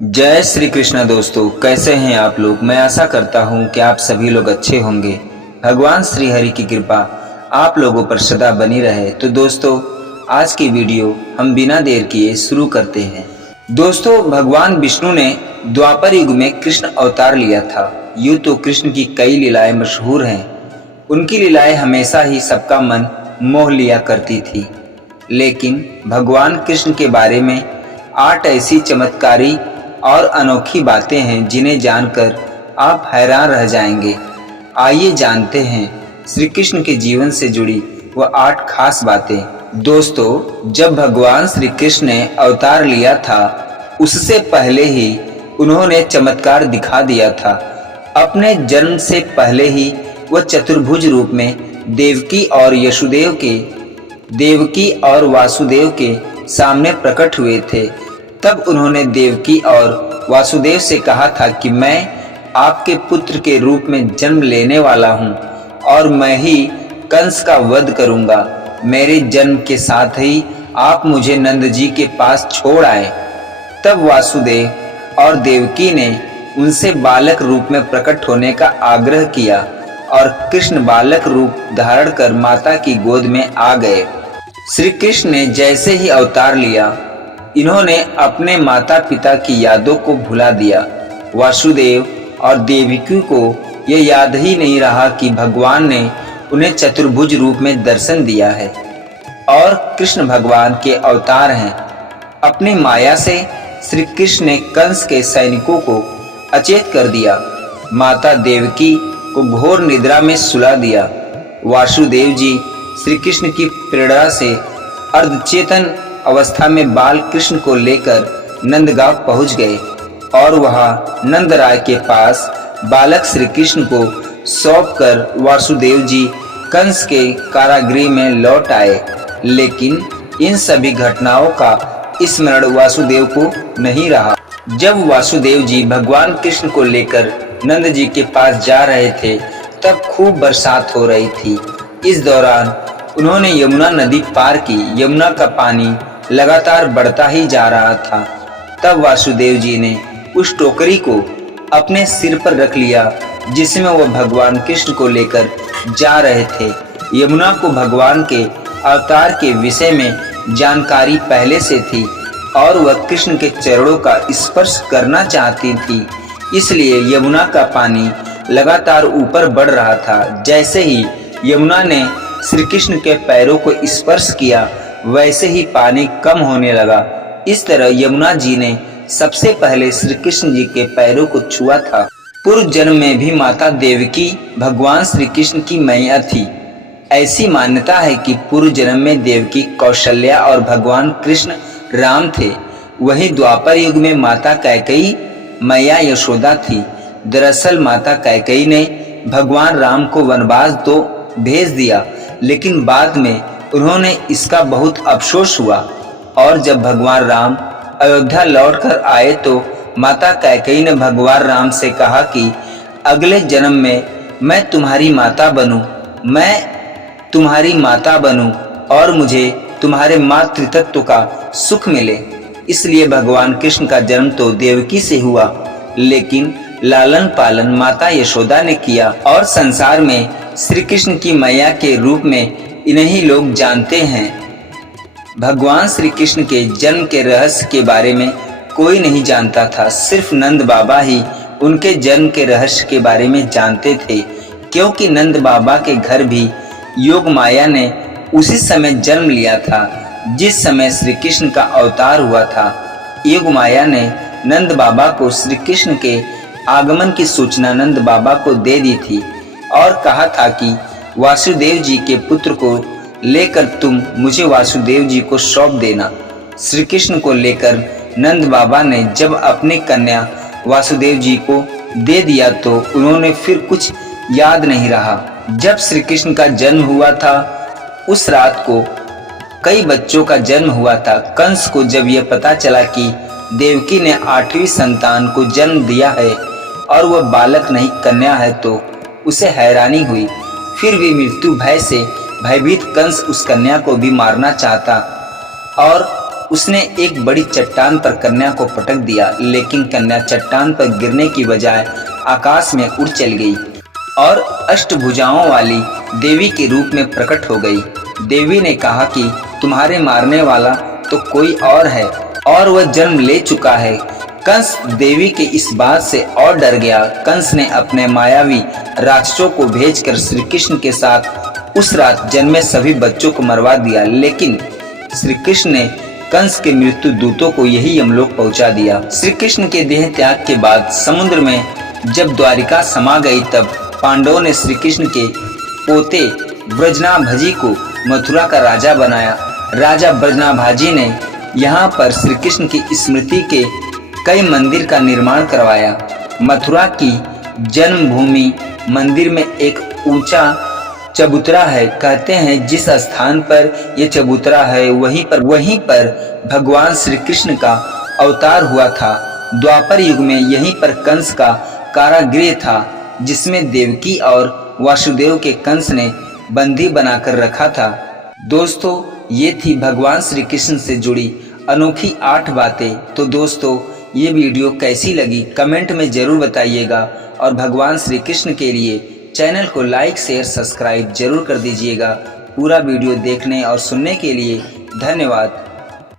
जय श्री कृष्णा दोस्तों, कैसे हैं आप लोग। मैं आशा करता हूं कि आप सभी लोग अच्छे होंगे। भगवान श्री हरि की कृपा आप लोगों पर सदा बनी रहे। तो दोस्तों, आज की वीडियो हम बिना देर किए शुरू करते हैं। दोस्तों, भगवान विष्णु ने द्वापर युग में कृष्ण अवतार लिया था। यूँ तो कृष्ण की कई लीलाएं मशहूर हैं। उनकी लीलाएं हमेशा ही सबका मन मोह लिया करती थी। लेकिन भगवान कृष्ण के बारे में 8 ऐसी चमत्कारी और अनोखी बातें हैं जिन्हें जानकर आप हैरान रह जाएंगे। आइए जानते हैं श्री कृष्ण के जीवन से जुड़ी वह 8 खास बातें। दोस्तों, जब भगवान श्री कृष्ण ने अवतार लिया था, उससे पहले ही उन्होंने चमत्कार दिखा दिया था। अपने जन्म से पहले ही वह चतुर्भुज रूप में देवकी और वासुदेव के सामने प्रकट हुए थे। तब उन्होंने देवकी और वासुदेव से कहा था कि मैं आपके पुत्र के रूप में जन्म लेने वाला हूँ और मैं ही कंस का वध करूँगा। मेरे जन्म के साथ ही आप मुझे नंद जी के पास छोड़ आए। तब वासुदेव और देवकी ने उनसे बालक रूप में प्रकट होने का आग्रह किया और कृष्ण बालक रूप धारण कर माता की गोद में आ गए। श्री कृष्ण ने जैसे ही अवतार लिया, इन्होंने अपने माता पिता की यादों को भुला दिया। वासुदेव और देवकी को यह याद ही नहीं रहा कि भगवान ने उन्हें चतुर्भुज रूप में दर्शन दिया है और कृष्ण भगवान के अवतार हैं। अपनी माया से श्री कृष्ण ने कंस के सैनिकों को अचेत कर दिया। माता देवकी को घोर निद्रा में सुला दिया। वासुदेव जी श्री कृष्ण की प्रेरणा से अर्धचेतन अवस्था में बाल कृष्ण को लेकर नंदगांव पहुंच गए और वहां नंदराय के पास बालक श्री कृष्ण को सौंपकर वासुदेव जी कंस के कारागृह में लौट आए। लेकिन इन सभी घटनाओं का स्मरण वासुदेव को नहीं रहा। जब वासुदेव जी भगवान कृष्ण को लेकर नंद जी के पास जा रहे थे, तब खूब बरसात हो रही थी। इस दौरान उन्होंने यमुना नदी पार की। यमुना का पानी लगातार बढ़ता ही जा रहा था। तब वासुदेव जी ने उस टोकरी को अपने सिर पर रख लिया जिसमें वह भगवान कृष्ण को लेकर जा रहे थे। यमुना को भगवान के अवतार के विषय में जानकारी पहले से थी और वह कृष्ण के चरणों का स्पर्श करना चाहती थी। इसलिए यमुना का पानी लगातार ऊपर बढ़ रहा था। जैसे ही यमुना ने श्री कृष्ण के पैरों को स्पर्श किया, वैसे ही पानी कम होने लगा। इस तरह यमुना जी ने सबसे पहले श्री कृष्ण जी के पैरों को छुआ था। पूर्व जन्म में भी माता देवकी भगवान श्री कृष्ण की मैया थी। ऐसी मान्यता है कि पूर्व जन्म में देवकी कौशल्या और भगवान कृष्ण राम थे। वहीं द्वापर युग में माता कैकेयी मैया यशोदा थी। दरअसल माता कैकेयी ने भगवान राम को वनवास तो भेज दिया, लेकिन बाद में उन्होंने इसका बहुत अफसोस हुआ और जब भगवान राम अयोध्या लौटकर आए तो माता कैकेयी ने भगवान राम से कहा कि अगले जन्म में मैं तुम्हारी माता बनूं और मुझे तुम्हारे मातृत्व का सुख मिले। इसलिए भगवान कृष्ण का जन्म तो देवकी से हुआ, लेकिन लालन पालन माता यशोदा ने किया और संसार में श्री कृष्ण की मैया के रूप में इन्हें ही लोग जानते हैं। भगवान श्री कृष्ण के जन्म के रहस्य के बारे में कोई नहीं जानता था। सिर्फ नंद बाबा ही उनके जन्म के रहस्य के बारे में जानते थे, क्योंकि नंद बाबा के घर भी योग माया ने उसी समय जन्म लिया था जिस समय श्री कृष्ण का अवतार हुआ था। योग माया ने नंद बाबा को श्री कृष्ण के आगमन की सूचना नंद बाबा को दे दी थी और कहा था कि वासुदेव जी के पुत्र को लेकर तुम मुझे वासुदेव जी को सौंप देना। श्री कृष्ण को लेकर नंद बाबा ने जब अपनी कन्या वासुदेव जी को दे दिया तो उन्होंने फिर कुछ याद नहीं रहा। जब श्री कृष्ण का जन्म हुआ था, उस रात को कई बच्चों का जन्म हुआ था। कंस को जब यह पता चला कि देवकी ने 8वीं संतान को जन्म दिया है और वह बालक नहीं कन्या है, तो उसे हैरानी हुई। फिर भी मृत्यु भय से भयभीत कंस उस कन्या को भी मारना चाहता और उसने एक बड़ी चट्टान पर कन्या को पटक दिया, लेकिन कन्या चट्टान पर गिरने की बजाय आकाश में उड़ चल गई और अष्टभुजाओं वाली देवी के रूप में प्रकट हो गई। देवी ने कहा कि तुम्हारे मारने वाला तो कोई और है और वह जन्म ले चुका है। कंस देवी के इस बात से और डर गया। कंस ने अपने मायावी राक्षसों को भेजकर श्री कृष्ण के साथ उस रात जन्मे सभी बच्चों को मरवा दिया, लेकिन श्री कृष्ण ने कंस के मृत्यु दूतों को यही यमलोक पहुंचा दिया। श्री कृष्ण के देह त्याग के बाद समुद्र में जब द्वारिका समा गई, तब पांडवों ने श्री कृष्ण के पोते ब्रजनाभाजी को मथुरा का राजा बनाया। राजा ब्रजनाभाजी ने यहाँ पर श्री कृष्ण की स्मृति के कई मंदिर का निर्माण करवाया। मथुरा की जन्मभूमि मंदिर में एक ऊंचा चबूतरा है। कहते हैं जिस स्थान पर यह चबूतरा है वहीं पर भगवान श्री कृष्ण का अवतार हुआ था। द्वापर युग में यहीं पर कंस का कारागृह था, जिसमें देवकी और वासुदेव के कंस ने बंदी बनाकर रखा था। दोस्तों, ये थी भगवान श्री कृष्ण से जुड़ी अनोखी 8 बातें। तो दोस्तों, ये वीडियो कैसी लगी कमेंट में जरूर बताइएगा और भगवान श्री कृष्ण के लिए चैनल को लाइक शेयर सब्सक्राइब जरूर कर दीजिएगा। पूरा वीडियो देखने और सुनने के लिए धन्यवाद।